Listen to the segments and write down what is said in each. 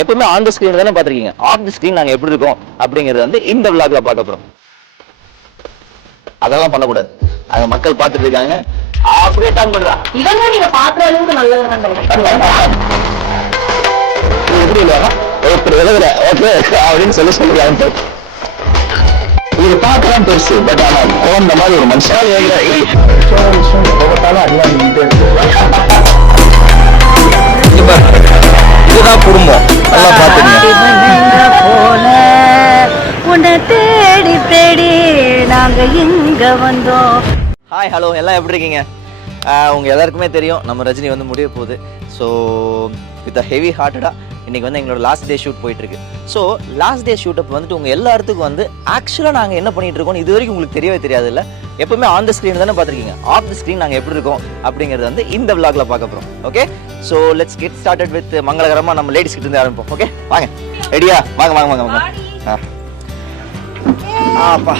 எப்பவுமே on the screen தானே பாத்திருக்கீங்க. Of the screen நாங்க எப்படி இருக்கோம் அப்படிங்கறது வந்து இந்த vlogல பார்க்க போறோம். அதெல்லாம் பண்ணக்கூடாது. அங்க மக்கள் பார்த்துட்டு இருக்காங்க. அப்படியே டான் பண்றா. இதெல்லாம் நீங்க பாக்குற அளவுக்கு நல்லது. எப்படி இல்லையா ஒருத்தர் விலகுற ஓகே அப்படின்னு சொல்லுவாங்க. இது பார்க்கலாம் பெருசு, பட் ஆனா குழந்த மாதிரி ஒரு மனுஷன் இதுதான் குடும்பம். நல்லா பாத்துக்கீங்க போல உன்னை தேடி தேடி நாங்க இங்க வந்தோம். ஹாய் ஹலோ எல்லாம் எப்படி இருக்கீங்க? உங்க எல்லாருக்குமே தெரியும் நம்ம ரஜினி வந்து முடிய போகுது. ஸோ வித் ஹெவி ஹார்ட்டடா இன்னைக்கு வந்து எங்களோட லாஸ்ட் டே ஷூட் போயிட்டு இருக்கு. ஸோ லாஸ்ட் டே ஷூட் அப்போ வந்துட்டு உங்க எல்லாத்துக்கும் வந்து ஆக்சுவலாக நாங்கள் என்ன பண்ணிட்டு இருக்கோம் இது வரைக்கும் உங்களுக்கு தெரியவே தெரியாது இல்லை. எப்பவுமே ஆன் த ஸ்க்ரீன் தானே பார்த்துருக்கீங்க. ஆஃப் த ஸ்க்ரீன் நாங்கள் எப்படி இருக்கோம் அப்படிங்கிறது வந்து இந்த vlogல பார்க்க போகிறோம். Okay, so let's get started with மங்களகரமாக நம்ம லேடிஸ் கிட்ட இருந்து ஆரம்பிப்போம். ஓகே வாங்க, ரெடியா? வாங்க வாங்க வாங்க வாங்க. ஆப்பா.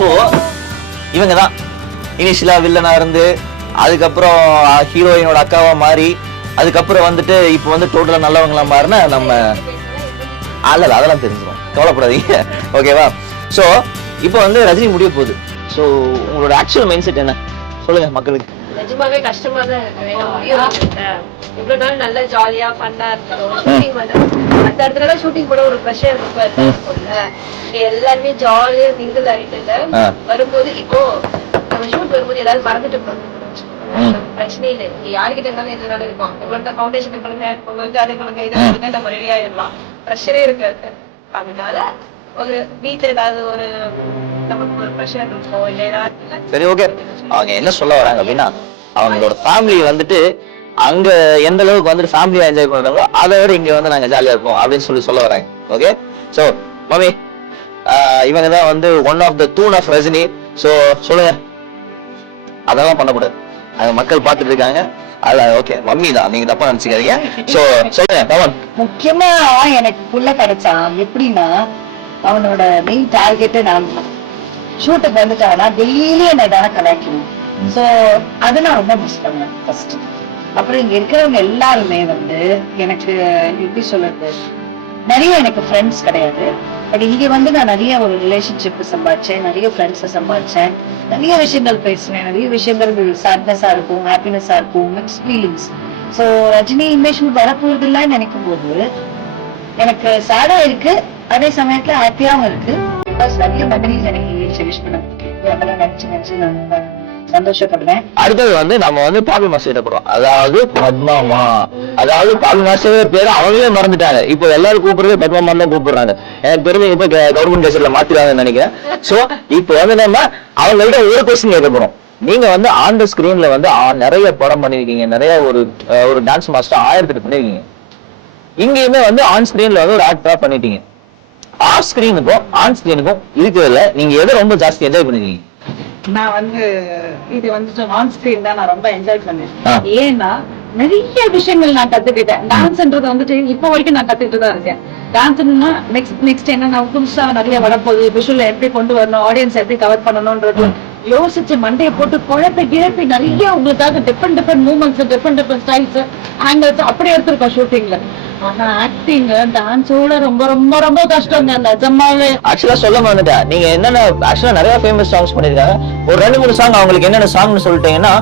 ஸோ இவங்க தான் இனிஷியலா வில்லனா இருந்து அதுக்கப்புறம் ஹீரோயினோட அக்காவா மாறி அதுக்கப்புறம் வந்துட்டு இப்போ வந்து டோட்டலா நல்லவங்களா மாறினா நம்ம அல்ல அதெல்லாம் தெரிஞ்சிடும், கவலைப்படாதீங்க. ஓகேவா? ஸோ இப்போ வந்து ரஜினி முடிய போகுது. ஸோ உங்களோட ஆக்சுவல் மைண்ட் செட் என்ன சொல்லுங்க மக்களுக்கு. நிஜமாவே கஷ்டமா தான் இருக்கு. இவ்வளவு நாள் நல்ல ஜாலியா ஃபன்னா இருந்தோம். ஷூட்டிங் அந்த இடத்துல ஷூட்டிங் கூட ஒரு ப்ரெஷர் இருக்கும்ல. எல்லாருமே ஜாலியா மிங்கிள் ஆகிட்டு வரும்போது இப்போ நம்ம ஷூட் வரும்போது எல்லாரும் மறந்துட்டு போறோம். பிரச்சனை இல்லை, யாருக்கிட்ட இருந்தாலும் எதுனாலும் இருக்கும். இவ்வளவு ஃபவுண்டேஷன் பண்ணுங்க, உங்களுக்கு அதே பண்ணுங்க, இதை நம்ம ரெடி ஆயிடலாம். ப்ரெஷரே இருக்காது. அதனால ஒரு வீட்டுல ஏதாவது ஒரு நமக்கு ஒரு ப்ரெஷர் இருக்கும் இல்லையா? சரி ஓகே, அவங்க என்ன சொல்ல வராங்க அப்படின்னா அவங்களோட ஃபேமிலி வந்துட்டு அங்க எந்த அளவுக்கு வந்துட்டு ஃபேமிலியா என்ஜாய் பண்றாங்களோ அதை விட இங்க வந்து நாங்க ஜாலியா இருப்போம் அப்படின்னு சொல்ல வராங்க. ஓகே, ஸோ மம்மி இவங்க தான் வந்து ஒன் ஆஃப் த தூண் ஆஃப் ரஜினி. ஸோ சொல்லுங்க, அதெல்லாம் பண்ணக்கூடாது. அங்க மக்கள் பார்த்துட்டு இருக்காங்க. அது ஓகே, மம்மி தான், நீங்க தப்பா நினைச்சுக்காதீங்க. ஸோ சொல்லுங்க கமன். முக்கியமா எனக்கு புள்ள கிடைச்சான். எப்படின்னா அவனோட மெயின் டார்கெட் நான் ஷூட்டுக்கு வந்துட்டானா டெய்லி என்ன தானே கலாய்க்கணும். ஸோ அதை நான் ரொம்ப மிஸ் பண்ணேன் ஃபர்ஸ்ட். அப்புறம் இங்க இருக்கிறவங்க எல்லாருமே வந்து எனக்கு எப்படி சொல்றது, நிறைய எனக்கு ஃப்ரெண்ட்ஸ் கிடையாது. பட் இங்க வந்து நான் நிறைய ஒரு ரிலேஷன்ஷிப் சம்பாதிச்சேன், நிறைய ஃப்ரெண்ட்ஸை சம்பாதிச்சேன், நிறைய விஷயங்கள் பேசுவேன், நிறைய விஷயங்கள் சேட்னஸா இருக்கும், ஹாப்பினஸா இருக்கும், மிக்ஸ் ஃபீலிங்ஸ். ஸோ ரஜினி இனிமே ஷூட் வரப்போறது இல்லைன்னு நினைக்கும் போது எனக்கு சேடா இருக்கு, அதே சமயத்துல ஹாப்பியாவும் இருக்கு. நிறைய மெமரிஸ் எனக்கு செரிஷ் பண்ண நினைச்சு நான் சந்தோஷப்படுவேன். அடுத்தது வந்து நம்ம வந்து பாபி மாஸ்டர் போறோம். அதாவது பத்மாமா, அதாவது பாபி மாஸ்டர் பேரு அவங்களே மறந்துட்டாங்க. இப்போ எல்லாரும் கூப்பிடுறது பத்மாமா தான் கூப்பிடுறாங்க. எனக்கு தெரிஞ்சு இப்ப கவர்மெண்ட் கேசட்ல மாத்திடுவாங்கன்னு நினைக்கிறேன். சோ இப்போ வந்து நம்ம அவங்கள்ட்ட ஒரு கொஸ்டின் கேட்க போறோம். நீங்க வந்து ஆன் த ஸ்கிரீன்ல வந்து நிறைய படம் பண்ணிருக்கீங்க, நிறைய ஒரு டான்ஸ் மாஸ்டர் 1000 பண்ணிருக்கீங்க. இங்கேயுமே வந்து ஆன் ஸ்கிரீன்ல வந்து ஒரு ஆக்டரா பண்ணிட்டீங்க. ஆஃப் ஸ்கிரீனுக்கும் ஆன் ஸ்கிரீனுக்கும் இருக்கிறதுல நீங்க எதை ரொம்ப ஜாஸ்தி என்ஜாய் பண்ணிருக்கீங்க? நான் வந்து இது வந்து ஆன் ஸ்கிரீன் தான் நான் ரொம்ப என்ஜாய் பண்ணேன். ஏன்னா நிறைய விஷயங்கள் நான் கத்துக்கிட்டேன். டான்ஸ்ன்றது வந்துட்டு இப்போ வரைக்கும் நான் கத்துக்கிட்டு தான் இருக்கேன். டான்ஸ்னா நெக்ஸ்ட் என்ன நான் புதுசா நிறைய வரப்போகுது, விஷுவல் எப்படி கொண்டு வரணும், ஆடியன்ஸ் எப்படி கவர் பண்ணணும்ன்றது யோசிச்சு மண்டையை போட்டு குழப்பி நிறைய உங்களுக்காக different movements, different styles, angles அப்படி எடுத்திருக்கோம் ஷூட்டிங்ல. ஆனா ஆக்டிங் டான்ஸோட ரொம்ப ரொம்ப ரொம்ப கஷ்டம். நிஜமாவே ஆக்சுவலா சொல்ல வந்துட்டா நீங்க என்னென்ன ஆக்சுவலா நிறைய ஃபேமஸ் சாங்ஸ் பண்ணிருக்காங்க. ஒரு 2-3 சாங் அவங்களுக்கு என்னென்ன சாங்னு சொல்லிட்டீங்கன்னா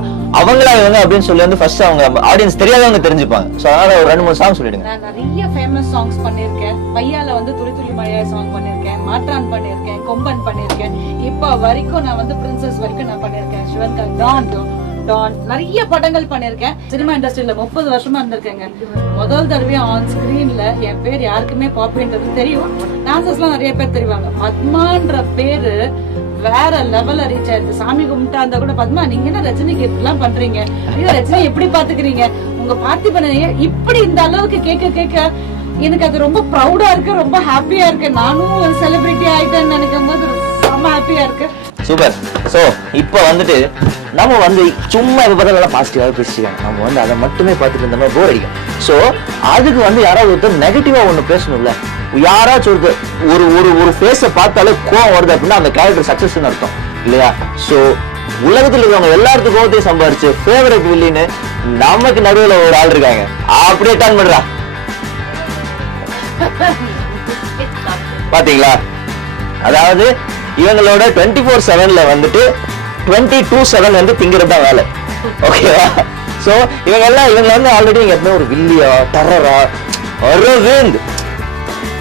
அவங்களா இவங்க அப்படின்னு சொல்லி வந்து ஃபர்ஸ்ட் அவங்க ஆடியன்ஸ் தெரியாதவங்க தெரிஞ்சுப்பாங்க. சோ அதனால ஒரு 2-3 சாங் சொல்லிடுங்க. நான் நிறைய ஃபேமஸ் சாங்ஸ் பண்ணிருக்கேன். பையால வந்து துளி துளி மழையா சாங் பண்ணிருக்கேன், மாற்றான் பண்ணிருக்கேன், கொம்பன் பண்ணிருக்கேன். இப்ப வரைக்கும் நான் வந்து பிரின்சஸ் வரைக்கும் நான் பண்ணிருக்கேன். சிவன் டான் நிறைய படங்கள் பண்ணிருக்கேன். சினிமா இண்டஸ்ட்ரியில 30 வருஷமா இருந்திருக்கேங்க. முதல் தடவை ஆன் ஸ்கிரீன்ல என் பேர் யாருக்குமே பாப்புன்றது தெரியும். டான்சர்ஸ் எல்லாம் நிறைய பேர் தெரிவாங்க. பத்மான்ற பேரு வேற லெவல்ல ரீச் ஆயிருக்கு. சாமி கும்பிட்டா இருந்தா கூட பத்மா நீங்க என்ன ரஜினிக்கு இப்படிலாம் பண்றீங்க, ரஜினி எப்படி பாத்துக்கிறீங்க, உங்க பார்த்திபனை இப்படி இந்த அளவுக்கு கேட்க எனக்கு அது ரொம்ப ப்ரௌடா இருக்கு, ரொம்ப ஹாப்பியா இருக்கு. நானும் ஒரு செலிபிரிட்டி ஆயிட்டேன்னு நினைக்கும் போது ரொம்ப ஹாப்பியா இருக்கு. சூப்பர். சோ இப்போ வந்துட்டு நம்ம வந்து சும்மா இதை பத்தி நல்லா பாசிட்டிவாக பேசிக்கலாம். நம்ம வந்து அதை மட்டுமே பார்த்துட்டு இருந்தோம்னா போர் அடிக்கும். ஸோ அதுக்கு வந்து யாராவது ஒருத்தர் நெகட்டிவா ஒண்ணு பேசணும்ல. யாராச்சும் ஒரு ஃபேஸை பார்த்தாலே கோவம் வருது அப்படின்னா அந்த கேரக்டர் சக்சஸ்ன்னு அர்த்தம் இல்லையா? ஸோ உலகத்துல இருக்கவங்க எல்லாத்துக்கும் கோவத்தையும் சம்பாரிச்சு ஃபேவரட் வில்லின்னு நமக்கு நடுவில் ஒரு ஆள் இருக்காங்க. அப்படியே டான் பண்றா பாத்தீங்களா? அதாவது இவங்களோட 24/7ல வந்துட்டு 22/7 வந்து திங்கிறது தான் வேலை. ஓகேவா? சோ இவங்க வந்து ஆல்ரெடி எப்பவுமே ஒரு வில்லியா டெரரா அரவிந்த்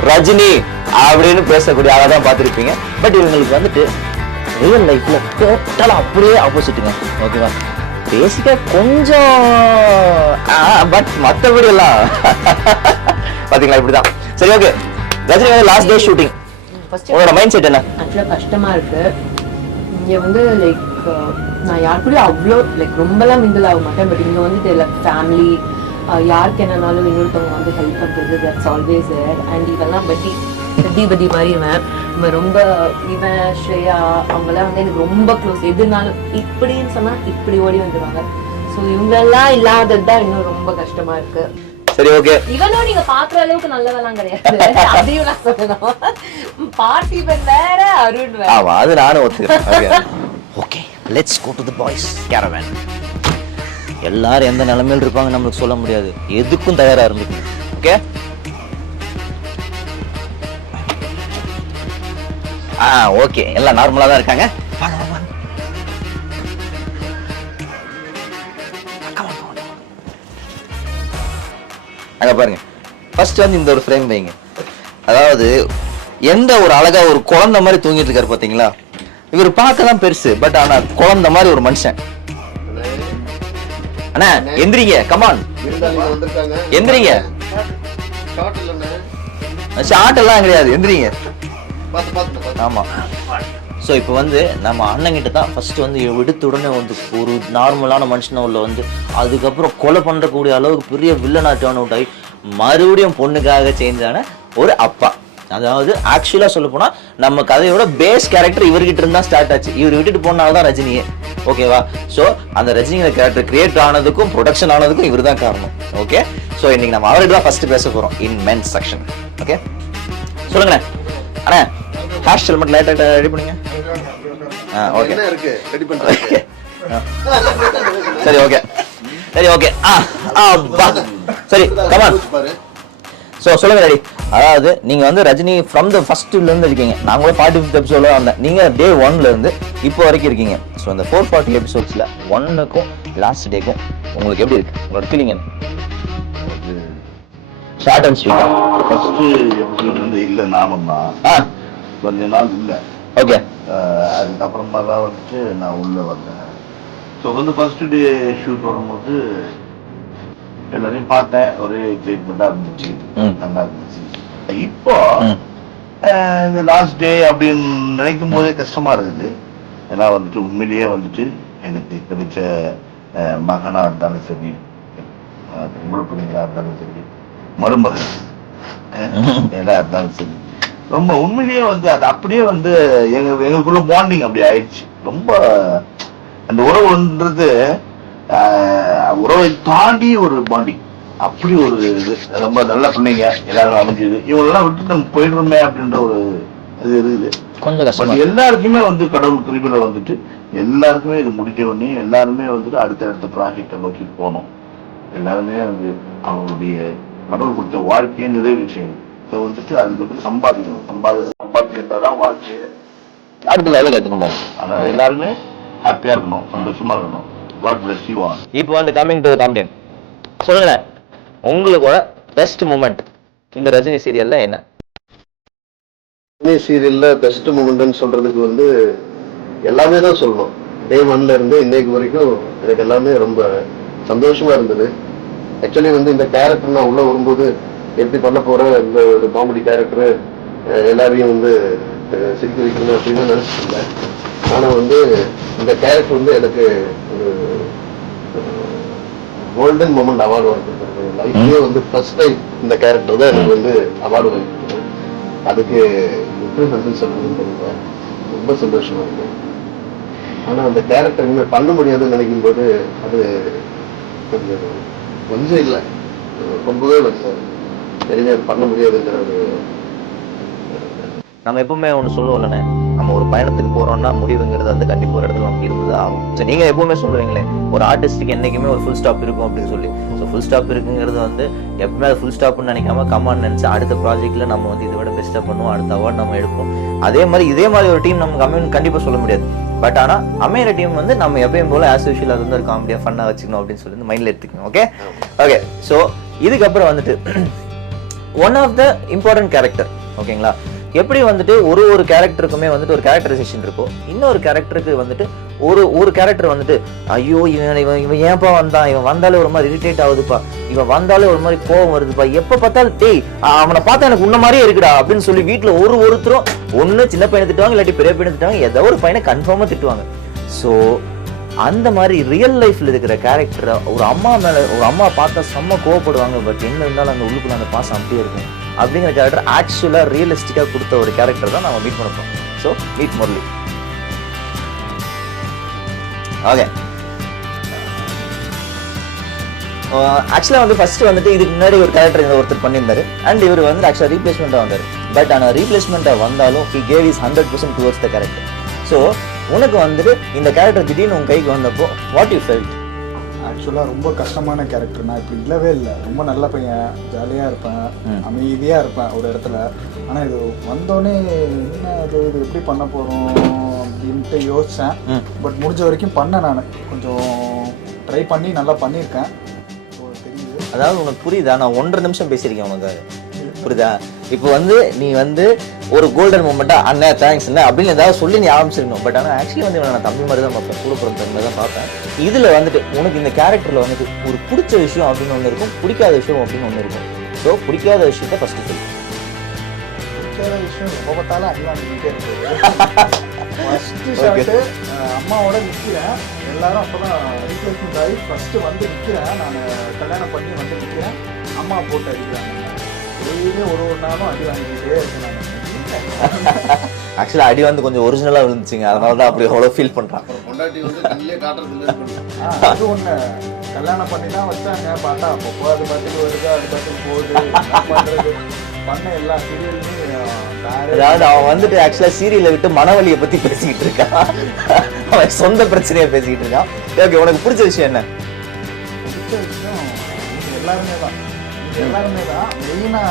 ரஜினி அப்படின்னு பேசக்கூடிய ஆளா தான் பார்த்திருப்பீங்க. பட் இவங்களுக்கு வந்துட்டு ரியல் லைஃப்ல டோட்டலா அப்படியே ஆப்போசிட்டுங்க. ஓகேவா? பேசிக்கா கொஞ்சம் பட் மத்தபடி எல்லாம் பாத்தீங்களா இப்படிதான். சரி, okay. Rajini last day shooting, உங்களோட மைண்ட் செட் என்ன? ஆக்சுவலா கஷ்டமா இருக்கு. இங்க வந்து லைக் நான் யார் கூட அவ்வளோ லைக் ரொம்பலாம் மிங்கிள் ஆக மாட்டேன். பட் இங்க வந்து லைக் ஃபேமிலி யாருக்கு என்னன்னாலும் இன்னொருத்தவங்க வந்து ஹெல்ப் பண்றது தட்ஸ் ஆல்வேஸ் தேர். அண்ட் இவெல்லாம் பத்தி மாதிரி இவன் ரொம்ப இவன் ஸ்ரேயா அவங்கெல்லாம் வந்து எனக்கு ரொம்ப க்ளோஸ். எதுனாலும் இப்படின்னு சொன்னா இப்படி ஓடி வந்துருவாங்க. ஸோ இவங்கெல்லாம் இல்லாததுதான் இன்னும் ரொம்ப கஷ்டமா இருக்கு. சரி, ஓகே. இவனும் நீங்க பாக்குற அளவுக்கு நல்லதெல்லாம் கிடையாது. அதையும் நான் சொல்லணும். பார்த்திபன் வேற, அருண் வேற. ஆமா, அது நானும் ஒத்துக்கிறேன். Okay, let's go to the boys caravan. எல்லாரும் எந்த நிலைமையில இருப்பாங்க நம்மளுக்கு சொல்ல முடியாது. எதுக்கும் தயாரா இருந்துக்கணும். ஓகே, ஓகே, எல்லாம் நார்மலா தான் இருக்காங்க. அங்க பாருங்க, ஃபர்ஸ்ட் வந்து இந்த ஒரு ஃப்ரேம் வைங்க. அதாவது எந்த ஒரு அழகா ஒரு குழந்தை மாதிரி தூங்கிட்டு இருக்காரு பாத்தீங்களா? இவர் பார்க்க தான் பெருசு, பட் ஆனா குழந்தை மாதிரி ஒரு மனுஷன். அண்ணா எந்திரிங்க, கமான் எந்திரிங்க. ஷார்ட் எல்லாம் கிடையாது, எந்திரிங்க. ஆமா. ஸோ இப்போ வந்து நம்ம அண்ணங்கிட்ட தான் ஃபர்ஸ்ட் வந்து எடுத்த உடனே வந்து ஒரு நார்மலான மனுஷனை உள்ள வந்து அதுக்கப்புறம் கொலை பண்ணக்கூடிய அளவுக்கு பெரிய வில்லனா டர்ன் அவுட் ஆகி மறுபடியும் பொண்ணுக்காக சேஞ்ச் ஆன ஒரு அப்பா. அதாவது ஆக்சுவலா சொல்ல போனா நம்ம கதையோட பேஸ் கேரக்டர் இவர்கிட்ட இருந்தா ஸ்டார்ட் ஆச்சு. இவர் விட்டுட்டு போனால்தான் ரஜினியே. ஓகேவா? ஸோ அந்த ரஜினிங்கிற கேரக்டர் கிரியேட் ஆனதுக்கும் ப்ரொடக்ஷன் ஆனதுக்கும் இவர் தான் காரணம். ஓகே, ஸோ இன்னைக்கு நம்ம அவர்கிட்ட தான் ஃபர்ஸ்ட் பேச போறோம் இன் மென்ஸ் செக்ஷன். ஓகே, சொல்லுங்கண்ணே. அண்ணா ஹேர் ஸ்டைல் மட்டும் லைட்டா ரெடி பண்ணுங்க. ஓகே, சரி, ஓகே, சரி, ஓகே. சரி, கமான். ஸோ சொல்லுங்க ரெடி. அதாவது நீங்க வந்து ரஜினி ஃப்ரம் த ஃபர்ஸ்ட்ல இருந்து இருக்கீங்க. நான் கூட 45th எபிசோட்ல வந்தேன். நீங்க டே 1ல இருந்து இப்போ வரைக்கும் இருக்கீங்க. ஸோ அந்த 440 எபிசோட்ஸ்ல 1க்கும் லாஸ்ட் டேக்கும் உங்களுக்கு எப்படி இருக்கு? உங்களோட ஃபீலிங் என்ன? Short and sweet. First episode வந்து இல்ல நாமமா கொஞ்ச நாள் இல்ல. ஓகே, அதுக்கப்புறமா தான் வந்துட்டு நான் உள்ள வந்தேன். ஸோ வந்து ஃபர்ஸ்ட் டே ஷூட் வரும்போது எல்லாரையும் பார்த்தேன், ஒரே எக்ஸைட்மெண்டா இருந்துச்சு, நல்லா இருந்துச்சு. இப்போ இந்த லாஸ்ட் டே அப்படின்னு நினைக்கும் போதே கஷ்டமா இருக்குது. ஏன்னா வந்துட்டு உண்மையிலேயே வந்துட்டு எனக்கு கிடைச்ச மகனா இருந்தாலும் சரி, பிள்ளைங்களா இருந்தாலும் சரி, மருமகன் எல்லாம் இருந்தாலும் சரி, ரொம்ப உண்மையிலேயே வந்து அது அப்படியே வந்து எங்களுக்குள்ள பாண்டிங் அப்படி ஆயிடுச்சு. ரொம்ப அந்த உறவுன்றது உறவை தாண்டி ஒரு பாண்டிங், அப்படி ஒரு இது. ரொம்ப நல்ல பிள்ளைங்க எல்லாரும் அமைஞ்சது. இவங்களெல்லாம் விட்டு நம்ம போயிடுறோமே அப்படின்ற ஒரு இது இருக்குது. கொஞ்சம் கஷ்டம். எல்லாருக்குமே வந்து கடவுள் கிருபையில வந்துட்டு எல்லாருக்குமே இது முடிக்க உடனே எல்லாருமே வந்துட்டு அடுத்த ப்ராஜெக்டை நோக்கி போனோம். எல்லாருமே வந்து அவங்களுடைய கடவுள் கொடுத்த வாழ்க்கையே நிறைவேற்றம். ஸோ வந்துட்டு அதுக்கு வந்து சம்பாதிக்கிறதான் வாழ்க்கையை அடுத்த வேலை கற்றுக்கணும். ஆனால் எல்லாருமே ஹாப்பியா இருக்கணும், சந்தோஷமா இருக்கணும். God bless you all. இப்போ வந்து கமிங் டு காமெடி, சொல்லுங்க உங்களோட பெஸ்ட் மூமெண்ட் இந்த ரஜினி சீரியல்ல என்ன? ரஜினி சீரியல்ல பெஸ்ட் மூமெண்ட்னு சொல்றதுக்கு வந்து எல்லாமே தான் சொல்லணும். டே 1ல இருந்து இன்னைக்கு வரைக்கும் எனக்கு எல்லாமே ரொம்ப சந்தோஷமா இருந்தது. ஆக்சுவலி வந்து இந்த கேரக்டர் நான் உள்ள வரும்போது எப்படி பண்ண போறேன், இந்த ஒரு காமெடி கேரக்டர் எல்லாரையும் வந்து சிரிக்க வைக்கணும் அப்படின்னு நினைச்சிருந்தேன். ஆனா வந்து இந்த கேரக்டர் வந்து எனக்கு ஒரு கோல்டன் மொமெண்ட் அவார்டு வாங்கிருக்காங்க. லைஃப்லயே வந்து ஃபர்ஸ்ட் டைம் இந்த கேரக்டர் தான் எனக்கு வந்து அவார்டு வாங்கிருக்காங்க. அதுக்கு எப்படி நன்றி சொல்லணும்னு தெரியல, ரொம்ப சந்தோஷமா இருக்கு. ஆனா அந்த கேரக்டர் இனிமேல் பண்ண முடியாதுன்னு நினைக்கும் போது அது கொஞ்சம் இல்லை, ரொம்பவே வந்து இனிமேல் பண்ண முடியாதுங்கிற ஒரு. நம்ம எப்பவுமே ஒன்று சொல்லுவோம்லண்ணே, நம்ம நம்ம ஒரு பயணத்துக்கு போறோம்னா முடிவுங்கிறது வந்து கண்டிப்பா ஒரு இடத்துல நமக்கு இருந்தது ஆகும். ஸோ நீங்க எப்பவுமே சொல்லுவீங்களே ஒரு ஆர்டிஸ்டுக்கு என்னைக்குமே ஒரு ஃபுல் ஸ்டாப் இருக்கும் அப்படின்னு சொல்லி. ஸோ ஃபுல் ஸ்டாப் இருக்குங்கிறது வந்து எப்பவுமே அது ஃபுல் ஸ்டாப்னு நினைக்காம கமான்னு நினைச்சு அடுத்த ப்ராஜெக்ட்ல நம்ம வந்து இதை விட பெஸ்ட்டாக பண்ணுவோம், அடுத்த அவார்டு நம்ம எடுப்போம். இதே மாதிரி ஒரு டீம் நமக்கு அமையும் கண்டிப்பா சொல்ல முடியாது. பட் ஆனா அமையிற டீம் வந்து நம்ம எப்பயும் போல ஆஸ் யூஷுவல் அது வந்து ஒரு காமெடியா ஃபன்னா வச்சுக்கணும் அப்படின்னு சொல்லி மைண்ட்ல எடுத்துக்கணும். ஓகே. ஸோ இதுக்கப்புறம் வந்துட்டு one of the important character. ஓகேங்களா? எப்படி வந்துட்டு ஒரு கேரக்டருக்குமே வந்துட்டு ஒரு கேரக்டரைசேஷன் இருக்கும். இன்னொரு கேரக்டருக்கு வந்துட்டு ஒரு கேரக்டர் வந்துட்டு ஐயோ இவன் ஏன்பா வந்தான், இவன் வந்தாலே ஒரு மாதிரி இரிட்டேட் ஆகுதுப்பா, இவன் வந்தாலே ஒரு மாதிரி கோவம் வருதுப்பா, எப்ப பார்த்தாலும் டேய் அவனை பார்த்தா எனக்கு உன்ன மாதிரியே இருக்குடா அப்படின்னு சொல்லி வீட்டுல ஒருத்தரும் ஒண்ணு சின்ன பையனை திட்டுவாங்க, இல்லாட்டி பெரிய பையனை திட்டுவாங்க, ஏதோ ஒரு பையனை கன்ஃபார்மா திட்டுவாங்க. ஸோ அந்த மாதிரி ரியல் லைஃப்ல இருக்கிற கேரக்டரை ஒரு அம்மா பார்த்தா செம்ம கோவப்படுவாங்க, பட் என்ன இருந்தாலும் அந்த உள்ளுக்குள்ள அந்த பாசம் அப்படியே இருக்கும் அப்படிங்கிற கேரக்டர் ஆக்சுவலா ரியலிஸ்டிக்கா கொடுத்த ஒரு கேரக்டர் தான் நம்ம மீட் பண்ணப்போம். So meet Murali. ஓகே. ஆக்சுவலா வந்து ஃபர்ஸ்ட் வந்துட்டு இதுக்கு முன்னாடி ஒரு கேரக்டர் ஒருத்தர் பண்ணியிருந்தாரு அண்ட் இவர் வந்து ஆக்சுவலா ரீப்ளேஸ்மெண்டா வந்தாரு. பட் ஆனால் ரீப்ளேஸ்மெண்டா வந்தாலும் he gave his 100% towards the character. So உனக்கு வந்துட்டு இந்த கேரக்டர் திடீர்னு உன் கைக்கு வந்தப்போ வாட் யூ ஃபெல்ட்? ஆக்சுவலாக ரொம்ப கஷ்டமான கேரக்டர். நான் இப்படி இல்லவே இல்லை, ரொம்ப நல்ல பையன், ஜாலியாக இருப்பேன், அமைதியாக இருப்பேன் ஒரு இடத்துல. ஆனால் இது வந்தோடனே என்ன இது எப்படி பண்ண போகிறோம் அப்படின்ட்டு யோசித்தேன். பட் முடிஞ்ச வரைக்கும் பண்ணேன். நான் கொஞ்சம் ட்ரை பண்ணி நல்லா பண்ணியிருக்கேன். தெரியுது. அதாவது உனக்கு புரியுதா? நான் 1.5 நிமிஷம் பேசியிருக்கேன் உனக்கு, புரியுதா? இப்போ வந்து நீ வந்து ஒரு கோல்டன் மூமெண்டா அண்ணா தேங்க்ஸ் என்ன அப்படின்னு ஏதாவது சொல்லி நீ ஆரம்பிச்சிருக்கணும். பட் ஆனால் ஆக்சுவலி வந்து நான் தம்பி மாதிரி தான் பார்ப்பேன், கூட பிறந்த தம்பி தான் பார்ப்பேன். இதுல வந்துட்டு உனக்கு இந்த கேரக்டர்ல வந்துட்டு ஒரு பிடிச்ச விஷயம் அப்படின்னு ஒன்று இருக்கும், பிடிக்காத விஷயம் அப்படின்னு ஒன்று இருக்கும். ஸோ பிடிக்காத விஷயத்த ஃபர்ஸ்ட் சொல்லு. பிடிக்காத விஷயம் எப்போ பார்த்தாலும் அடி வாங்கிக்கிட்டே இருக்கு. ஃபர்ஸ்ட் ஷாட்டு அம்மாவோட நிற்கிறேன், எல்லாரும் அப்போதான் ரீப்ளேஸ்மெண்ட் ஆகி ஃபர்ஸ்ட் வந்து நிற்கிறேன். நான் கல்யாணம் பண்ணி வந்து நிற்கிறேன், அம்மா போட்டு அடிக்கிறாங்க. டெய்லியும் ஒரு நாளும் அடி வாங்கிக்கிட்டே இருக்கேன் நான். ஆக்சுவலா அடி வந்து கொஞ்சம் ஒரிஜினலா விழுந்துச்சுங்க, அதனால தான் அப்படி அவ்வளோ ஃபீல் பண்றான். அது ஒண்ணு கல்யாணம் பண்ணி தான் வச்சாங்க. பார்த்தா அப்போ அது பாட்டுக்கு வருது, அது பாட்டுக்கு போகுது, பண்ண எல்லா சீரியலுமே. அதாவது அவன் வந்துட்டு ஆக்சுவலா சீரியலை விட்டு மனவலியை பத்தி பேசிக்கிட்டு இருக்கான், அவன் சொந்த பிரச்சனையை பேசிக்கிட்டு இருக்கான். ஓகே, உனக்கு பிடிச்ச விஷயம் என்ன? பிடிச்ச விஷயம் எல்லாருமே தான், மெயினா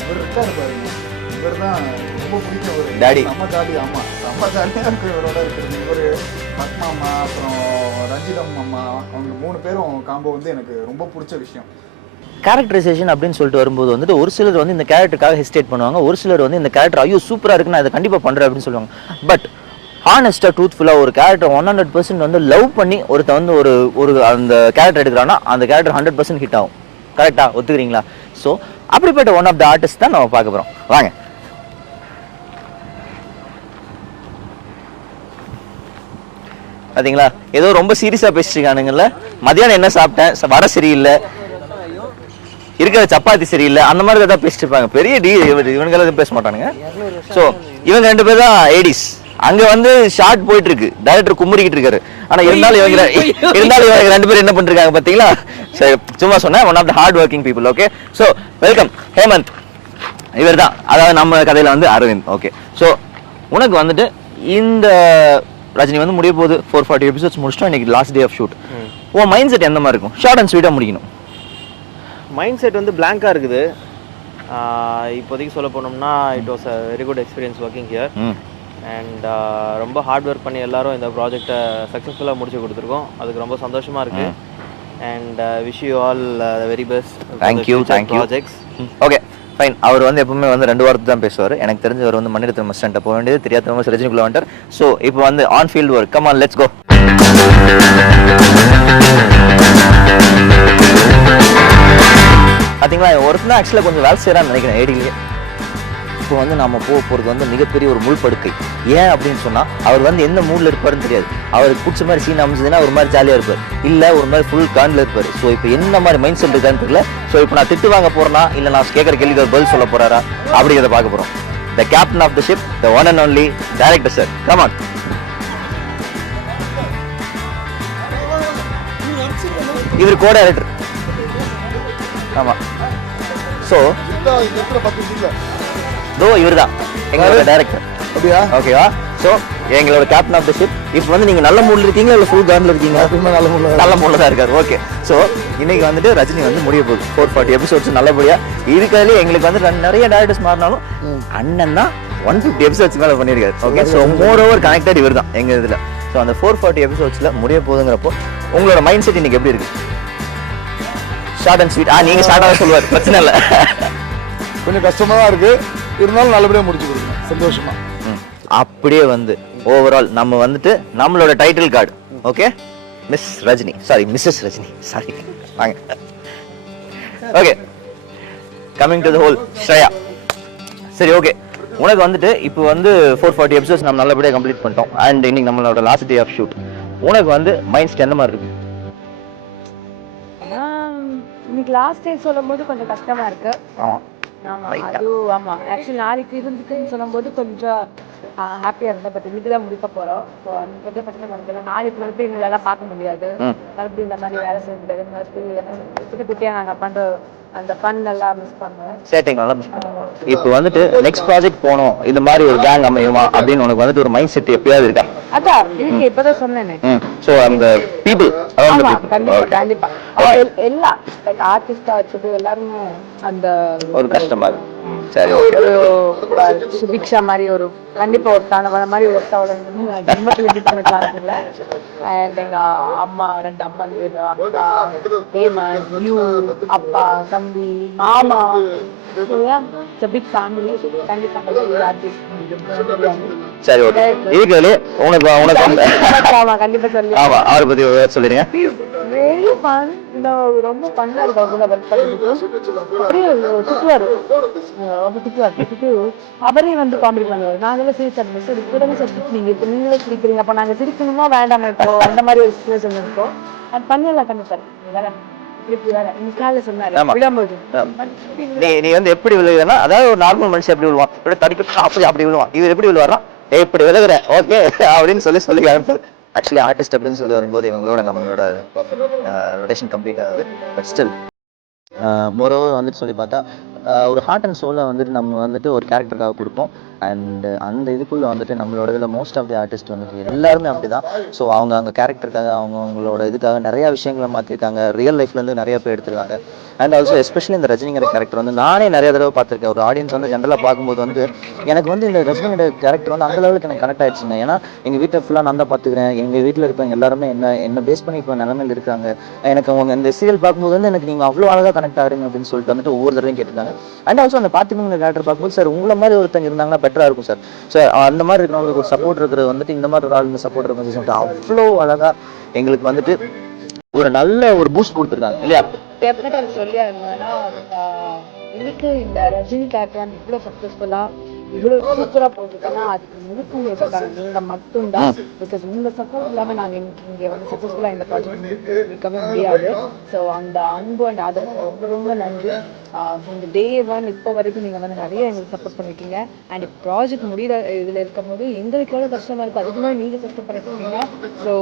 இவர் இருக்காரு பாருங்க, இவர் தான் ரொம்ப பிடிச்ச ஒரு டாடி. செம்ம ஜாலி. ஆமா, செம்ம ஜாலியா இருக்கு இவரோட இருக்கிறது. இவரு பத்மா அம்மா அப்புறம் ரஞ்சிதம் அம்மா, அவங்க 3 பேரும் காம்போ வந்து எனக்கு ரொம்ப பிடிச்ச விஷயம். கேரக்டரைசேஷன் அப்படின்னு சொல்லிட்டு வரும்போது வந்துட்டு ஒரு சிலர் வந்து இந்த கேரக்டருக்காக ஹெசிடேட் பண்ணுவாங்க, ஒரு சிலர் வந்து இந்த கேரக்டர் ஐயோ சூப்பரா இருக்கு நான் இதை கண்டிப்பா பண்றேன் அப்படின்னு சொல்லுவாங்க. பட் ஹானஸ்டா ட்ரூத்ஃபுல்லா ஒரு கேரக்டர் 100% வந்து லவ் பண்ணி ஒருத்த வந்து ஒரு அந்த கேரக்டர் எடுக்கிறான்னா அந்த கேரக்டர் 100% ஹிட் ஆகும். கரெக்டா? ஒத்துக்கிறீங்களா? ஸோ அப்படிப்பட்ட ஒன் ஆஃப் த ஆர்டிஸ்ட் தான் நம்ம பார்க்க போறோம். வாங்க. பாத்தீங்களா, ஏதோ ரொம்ப சீரியஸா பேசிருக்கானுங்கல்ல. மதியானம் என்ன சாப்பிட்டேன், வர சரியில்லை, இருக்கிற சப்பாத்தி சரியில்லை, அந்த மாதிரி ஏதாவது பேசிட்டு இருப்பாங்க. பெரிய இவனுங்க எதுவும் பேச மாட்டானுங்க. ஸோ இவங்க 2 பேர் தான் ஏடிஸ். அங்க வந்து ஷார்ட் போயிட்டு இருக்கு, டைரக்டர் கும்பிடிக்கிட்டு இருக்காரு. ஆனா இருந்தாலும் இவங்க 2 பேரும் என்ன பண்ணிருக்காங்க பாத்தீங்களா? சரி, சும்மா சொன்னேன், one of the hard working people. Okay, so welcome Hemanth. இவர் தான், அதாவது நம்ம கதையில வந்து அரவிந்த். ஓகே, ஸோ உனக்கு வந்துட்டு இந்த ரஜினி வந்து முடிய போகுது, 440 எபிசோட்ஸ் முடிச்சிட்டோம், இன்னைக்கு லாஸ்ட் டே ஆஃப் ஷூட். உன் மைண்ட் செட் எந்த மாதிரி இருக்கும்? ஷார்ட் அண்ட் ஸ்வீட்டா முடிக்கணும். மைண்ட் செட் வந்து பிளாங்காக இருக்குது. இப்போதைக்கு சொல்ல போனோம்னா it was a very good experience working here. And ரொம்ப ஹார்ட் ஒர்க் பண்ணி எல்லாரும் இந்த ப்ராஜெக்டை சக்ஸஸ்ஃபுல்லாக முடிச்சு கொடுத்துருக்கோம். அதுக்கு ரொம்ப சந்தோஷமாக இருக்குது. And wish you all very best. Thank you projects. Okay fine. அவர் வந்து எப்பவுமே வந்து 2 வாரத்தை தான் பேசுவார். எனக்கு தெரிஞ்சவர் வந்து மணிரத்னம் மஸ்டன்ட்ட போக வேண்டியது, தெரியாத மாதிரி ரஜினிக்குள்ள வந்துட்டார். ஸோ இப்போ வந்து on field work. Come on, let's go. பார்த்தீங்களா, ஒருத்தர் ஆக்சுவலாக கொஞ்சம் வேலை செய்யறான்னு நினைக்கிறேன் ஏடிலேயே. இப்போ வந்து நம்ம போகிறது வந்து மிகப்பெரிய ஒரு முள் படுக்கை. ஏன் அப்படின்னு சொன்னால் அவர் வந்து எந்த மூடில் இருப்பாருன்னு தெரியாது. அவருக்கு பிடிச்ச மாதிரி சீன் அமைச்சதுன்னா ஒரு மாதிரி ஜாலியாக இருப்பார், இல்லை ஒரு மாதிரி ஃபுல் காண்டில் இருப்பார். ஸோ இப்போ என்ன மாதிரி மைண்ட் செட் இருக்கான்னு தெரியல. ஸோ இப்போ நான் திட்டு வாங்க போகிறேன்னா இல்லை நான் கேட்குற கேள்விக்கு ஒரு பதில் சொல்ல போகிறாரா அப்படிங்கிறத பார்க்க போகிறோம். The captain of the ship, the one and only director sir. Come on. இவர் கோ டைரக்டர். ஆமாம். ஸோ இவர் தான் எங்களோட டைரக்டர். அப்படியா? ஓகேவா? ஸோ எங்களோட கேப்டன் ஆஃப் த ஷிப். இப்போ வந்து நீங்கள் நல்ல மூடில் இருக்கீங்களா இல்லை ஃபுல் கார்டில் இருக்கீங்க? நல்ல மூடில் தான் இருக்காரு. ஓகே, ஸோ இன்னைக்கு வந்துட்டு ரஜினி வந்து முடிய போகுது 440 எபிசோட்ஸ் நல்லபடியாக. இதுக்காலே எங்களுக்கு வந்து நிறைய டேரக்டர்ஸ் மாறினாலும் அண்ணன் தான் 150 எபிசோட்ஸ் மேலே பண்ணியிருக்காரு. Okay, so more over connected இவர் தான் எங்கள் இதில். ஸோ அந்த 440 எபிசோட்ஸில் முடிய போகுதுங்கிறப்போ உங்களோட மைண்ட் செட் இன்னைக்கு எப்படி இருக்கு? Short and sweet. நீங்கள் ஷார்ட்டாக சொல்லுவார், பிரச்சனை இல்லை. கொஞ்சம் கஷ்டமா தான் இருக்கு, இருந்தாலும் நல்லபடியாக முடிச்சு கொடுங்க சந்தோஷமா. அப்படியே வந்து ஓவரால் நம்ம வந்துட்டு நம்மளோட title card. Okay, miss Rajini, sorry Mrs Rajini, sorry, வாங்க. Okay, coming to the whole Shreya. சரி, ஓகே, உனக்கு வந்துட்டு இப்போ வந்து 440 எபிசோட்ஸ் நம்ம நல்லபடியாக கம்ப்ளீட் பண்ணிட்டோம். அண்ட் இன்னைக்கு நம்மளோட லாஸ்ட் டே ஆஃப் ஷூட். உனக்கு வந்து மைண்ட் செட் எந்த மாதிரி இருக்கு? இன்னைக்கு லாஸ்ட் டே சொல்லும் போது கொஞ்சம் கஷ்டமா இருக்கு. ஆக்சுவலி நாளைக்கு இருந்துக்குன்னு சொல்லும் போது கொஞ்சம் ஹாப்பியா இருந்தேன். பட் இன்னைக்கு தான் முடிக்க போறோம். ஸோ அந்த கொஞ்சம் கஷ்டமா இருக்கு. நாளைக்கு வந்து எங்களால பார்க்க முடியாது, மறுபடியும் இந்த மாதிரி வேலை செய்ய முடியாது. மறுபடியும் குட்டியா நாங்க பண்ற அந்த ஃபன் எல்லாம் மிஸ் பண்ணுவேன். சேட்டிங் நல்லா மிஸ் பண்ணுவேன். இப்போ வந்துட்டு நெக்ஸ்ட் ப்ராஜெக்ட் போகணும், இந்த மாதிரி ஒரு கேங் அமையுமா அப்படின்னு உனக்கு வந்துட்டு ஒரு மைண்ட் செட் எப்பயாவது இருக்கா? அதான் இருக்கு, இப்பதான் சொன்னேனே. ஸோ அந்த பீப்புள் கண்டிப்பா எல்லா ஆர்டிஸ்டா இருக்குது எல்லாருமே அந்த ஒரு கஷ்டமா இருக்கு. சரி, ஒரு சுபிக்ஷா மாதிரி ஒரு கண்டிப்பா ஒரு தானவன மாதிரி ஒரு இல்ல. அண்ட் எங்க அம்மா 2 அம்மா, அக்கா, ஹேமன், யூ, அப்பா, தம்பி, மாமா, பிக் ஃபேமிலி. கண்டிப்பா சரி, ஓகே. இதுக்கு உனக்கு கண்டிப்பா சொல்லி ஆமா அவரை பத்தி சொல்லிடுங்க. Very fun. ரொம்ப ஃபன்னா இருக்கு அவங்க ஒர்க் பண்ணிட்டு. அப்படியே திட்டுவாரு, ரொம்ப திட்டுவாரு. அவரே வந்து காமெடி பண்ணுவாரு. நாங்களே சிரிச்சோம். சரி கூடவே சிரிச்சு நீங்க இப்போ நீங்களே சிரிக்கிறீங்க, அப்போ நாங்க சிரிக்கணுமா வேண்டாம் இப்போ அந்த மாதிரி ஒரு சுச்சுவேஷன் இருக்கும். அது பண்ணலாம் கண்டிப்பாரு. வேற நீ வந்து எப்படி விழுகுதுன்னா, அதாவது ஒரு நார்மல் மனுஷன் எப்படி விழுவான், அப்படி விழுவான். இவர் எப்படி விழுவாரா, எப்படி விழுகுறேன் ஓகே அப்படின்னு சொல்லி ஆரம்பிப்பாரு. ஆக்சுவலி ஆர்டிஸ்ட் அப்படின்னு சொல்லி வரும்போது இவங்களோட நம்மளோட ரொட்டேஷன் கம்ப்ளீட் ஆகுது. பட் ஸ்டில் மோரோவர் வந்துட்டு சொல்லி பார்த்தா ஒரு ஹார்ட் அண்ட் சோலை வந்துட்டு நம்ம வந்துட்டு ஒரு கேரக்டருக்காக கொடுப்போம். அண்ட் அந்த இதுக்குள்ளே வந்துட்டு நம்மளோட இதில் மோஸ்ட் ஆஃப் தி ஆர்டிஸ்ட் வந்துட்டு எல்லாருமே அப்படி தான். ஸோ அவங்க கேரக்டருக்காக அவங்களோட இதுக்காக நிறையா விஷயங்களை மாற்றிருக்காங்க. ரியல் லைஃப்லேருந்து நிறைய பேர் எடுத்துருக்காங்க. அண்ட் ஆல்சோ எஸ்பெஷலி இந்த ரஜினிங்கிற கேரக்டர் வந்து நானே நிறைய தடவை பார்த்துருக்கேன். ஒரு ஆடியன்ஸ் வந்து ஜென்ரலாக பார்க்கும்போது வந்து எனக்கு வந்து இந்த ரஜினியோட கேரக்டர் வந்து அந்த லெவலுக்கு எனக்கு கனெக்ட் ஆயிடுச்சுங்க. ஏன்னா எங்கள் வீட்டில் ஃபுல்லாக நான் தான் பார்த்துக்கிறேன். எங்கள் வீட்டில் இருக்கவங்க எல்லாருமே என்ன பேஸ் பண்ணி இப்போ நிலமையில் இருக்காங்க. எனக்கு அவங்க இந்த சீரியல் பார்க்கும்போது வந்து எனக்கு நீங்கள் அவ்வளோ அழகாக கனெக்ட் ஆகுறீங்க அப்படின்னு சொல்லிட்டு வந்துட்டு ஒவ்வொரு தடவையும் கேட்டுருக்காங்க. அண்ட் ஆல்சோ அந்த பார்த்திபன் கேரக்டர் பார்க்கும்போது சார் உங்களை மாதிரி ஒருத்தங்க இருந்தாங்கன்னா பெட்டராக இருக்கும் சார். ஸோ அந்த மாதிரி இருக்கிறவங்களுக்கு ஒரு சப்போர்ட் இருக்கிறது வந்துட்டு இந்த மாதிரி ஒரு ஆள் சப்போர்ட் இருக்கிறது சொல்லிட்டு அவ்வளோ அழகாக எங்களுக்கு வந்துட்டு ஒரு நல்ல ஒரு பூஸ்ட் கொடுத்துருக்காங்க இல்லையா? சொல்லியா இருந்தா எனக்கு இந்த ரஜினி கேரக்டர் இவ்வளவு சக்சஸ்ஃபுல்லா இவ்வளவு சூப்பரா போட்டுருக்கேன்னா அதுக்கு முழுக்க நீங்க மட்டும்தான். பிகாஸ் உங்க சப்போர்ட் இல்லாம நாங்க இங்க வந்து சக்சஸ்ஃபுல்லா இந்த ப்ராஜெக்ட் இருக்கவே முடியாது. ஸோ அந்த அன்பு அண்ட் அதற்கு ரொம்ப ரொம்ப நன்றி. இந்த டே 1 இப்போ வரைக்கும் நீங்க வந்து நிறைய எங்களுக்கு சப்போர்ட் பண்ணிருக்கீங்க. அண்ட் இப்போ ப்ராஜெக்ட் முடியல இதுல இருக்கும் போது எங்களுக்கு எவ்வளவு கஷ்டமா இருக்கு, அதுக்கு மாதிரி நீங்க கஷ்டப்பட்டுருக்கீங்க. ஸோ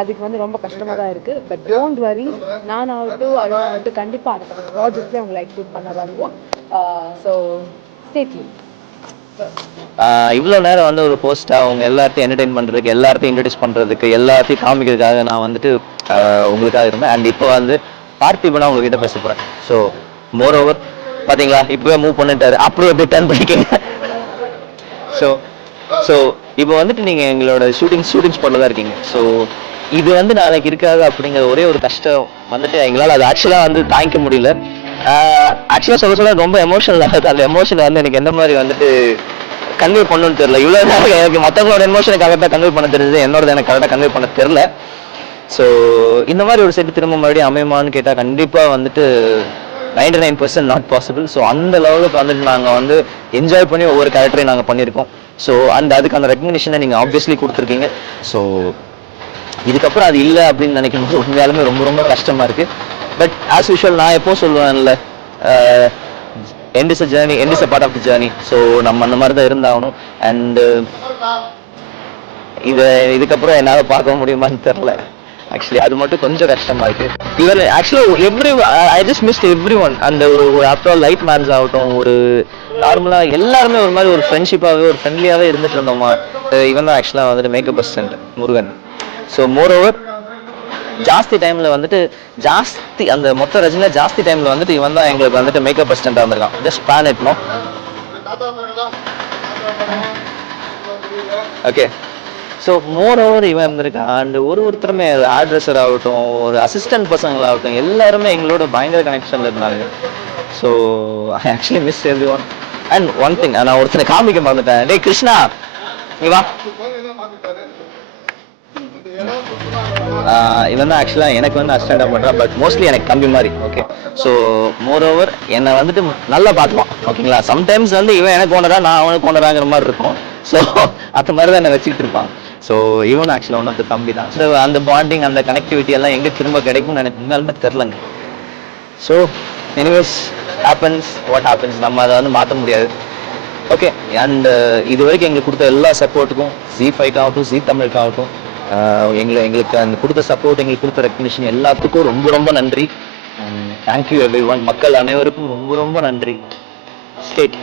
அதுக்கு வந்து ரொம்ப கஷ்டமா தான் இருக்கு. பட் டோன்ட் வரி, நான் ஆகட்டும் கண்டிப்பா அடுத்த ப்ராஜெக்ட்ல உங்களை எக்ஸ்பிளைன் பண்ண வருவோம். So stay tune. இவ்வளோ நேரம் வந்து ஒரு போஸ்ட்டாக அவங்க எல்லாத்தையும் என்டர்டெயின் பண்ணுறதுக்கு, எல்லாத்தையும் இன்ட்ரடியூஸ் பண்ணுறதுக்கு, எல்லாத்தையும் காமிக்கிறதுக்காக நான் வந்துட்டு உங்களுக்காக இருந்தேன். அண்ட் இப்போ வந்து பார்த்திபனா உங்ககிட்ட பேச போகிறேன். ஸோ மோர் ஓவர் பார்த்தீங்களா, இப்போவே மூவ் பண்ணிட்டாரு, அப்படியே எப்படி டர்ன் பண்ணிக்கோங்க. ஸோ இப்போ வந்துட்டு நீங்கள் எங்களோட ஷூட்டிங் ஸ்பாட்டில் தான் இருக்கீங்க. ஸோ இது வந்து நாளைக்கு இருக்காது அப்படிங்கிற ஒரே ஒரு கஷ்டம் வந்துட்டு எங்களால் அது ஆக்சுவலாக வந்து தாங்கிக்க முடியல. ஆக்சுவலாக சொல்ல ரொம்ப எமோஷனல் ஆகுது. அந்த எமோஷனை வந்து எனக்கு எந்த மாதிரி வந்துட்டு கன்வே பண்ணணும்னு தெரியல. இவ்வளோ நேரம் எனக்கு மற்றவங்களோட எமோஷனை கரெக்டாக கன்வே பண்ண தெரிஞ்சது, என்னோட எனக்கு கரெக்டாக கன்வே பண்ண தெரில. ஸோ இந்த மாதிரி ஒரு செட்டு திரும்ப மறுபடியும் அமையுமான்னு கேட்டால் கண்டிப்பாக வந்துட்டு 99% நாட் பாசிபிள். ஸோ அந்த லெவலுக்கு வந்துட்டு நாங்கள் வந்து என்ஜாய் பண்ணி ஒவ்வொரு கேரக்டரையும் நாங்கள் பண்ணியிருக்கோம். ஸோ அதுக்கு அந்த ரெக்கக்னிஷனை நீங்கள் ஆப்வியஸ்லி கொடுத்துருக்கீங்க. ஸோ இதுக்கப்புறம் அது இல்லை அப்படின்னு நினைக்கும் போது உண்மையாலுமே ரொம்ப ரொம்ப கஷ்டமாக இருக்குது. பட் ஆஸ் யூஷுவல் நான் எப்போ சொல்லுவேன்ல, end is a journey, end is a part of the journey. So நம்ம அந்த மாதிரி தான் இருந்தாகணும். அண்டு இதுக்கப்புறம் என்னால் பார்க்க முடியுமான்னு தெரில. ஆக்சுவலி அது மட்டும் கொஞ்சம் கஷ்டமா இருக்கு. இவர் ஆக்சுவலா I just missed everyone. அந்த ஒரு ஆஃப்டர் லைட் மேன்ஸ் ஆகட்டும், ஒரு நார்மலா எல்லாருமே ஒரு மாதிரி ஒரு ஃப்ரெண்ட்ஷிப்பாகவே ஒரு ஃப்ரெண்ட்லியாகவே இருந்துட்டு இருந்தோமா. இவன் தான் ஆக்சுவலாக வந்துட்டு makeup assistant Murugan. So more over ஜாஸ்தி டைம்ல வந்துட்டு அந்த மொத்த ரஜினில ஜாஸ்தி டைம்ல வந்துட்டு இவன் தான் எங்களுக்கு வந்துட்டு மேக்கப் அசிஸ்டண்டா இருந்திருக்கான். Just plan it no. Okay, so moreover இவன் இருந்திருக்கான். அண்ட் ஒருத்தருமே ஆர்ட் ட்ரெஸ்ஸர் ஆகட்டும், ஒரு அசிஸ்டன்ட் பசங்களாகட்டும், எல்லாருமே எங்களோட பயங்கர கனெக்ஷன்ல இருந்தாங்க. So I actually miss every one. And one thing, நான் ஒருத்தனை காமிக்க மறந்துட்டேன். டேய் கிருஷ்ணா இங்க வா. இவன் தான் ஆக்சுவலாக எனக்கு வந்து அசிஸ்டண்டாக பண்ணுறான். பட் மோஸ்ட்லி எனக்கு தம்பி மாதிரி. ஓகே, ஸோ மோர் ஓவர் என்னை வந்துட்டு நல்லா பார்த்துப்பான். ஓகேங்களா, சம்டைம்ஸ் வந்து இவன் எனக்கு ஓனரா நான் அவனுக்கு ஓனராங்கிற மாதிரி இருக்கும். ஸோ அந்த மாதிரி தான் என்னை வச்சுக்கிட்டு இருப்பான். ஸோ இவன் ஆக்சுவலாக ஒன்று அந்த தம்பி தான். ஸோ அந்த பாண்டிங் அந்த கனெக்டிவிட்டி எல்லாம் எங்கே திரும்ப கிடைக்கும்னு எனக்கு உண்மையாலுமே தெரிலங்க. So anyways happens what happens, நம்ம அதை வந்து மாற்ற முடியாது. ஓகே, அண்ட் இது வரைக்கும் எங்களுக்கு கொடுத்த எல்லா சப்போர்ட்டுக்கும் ZEE5 ஆகட்டும், ZEE தமிழுக்காகட்டும், எங்களுக்கு அந்த கொடுத்த சப்போர்ட், எங்களுக்கு கொடுத்த ரெக்கக்னிஷன் எல்லாத்துக்கும் ரொம்ப ரொம்ப நன்றி. Thank you every one. மக்கள் அனைவருக்கும் ரொம்ப ரொம்ப நன்றி. State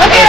Okay,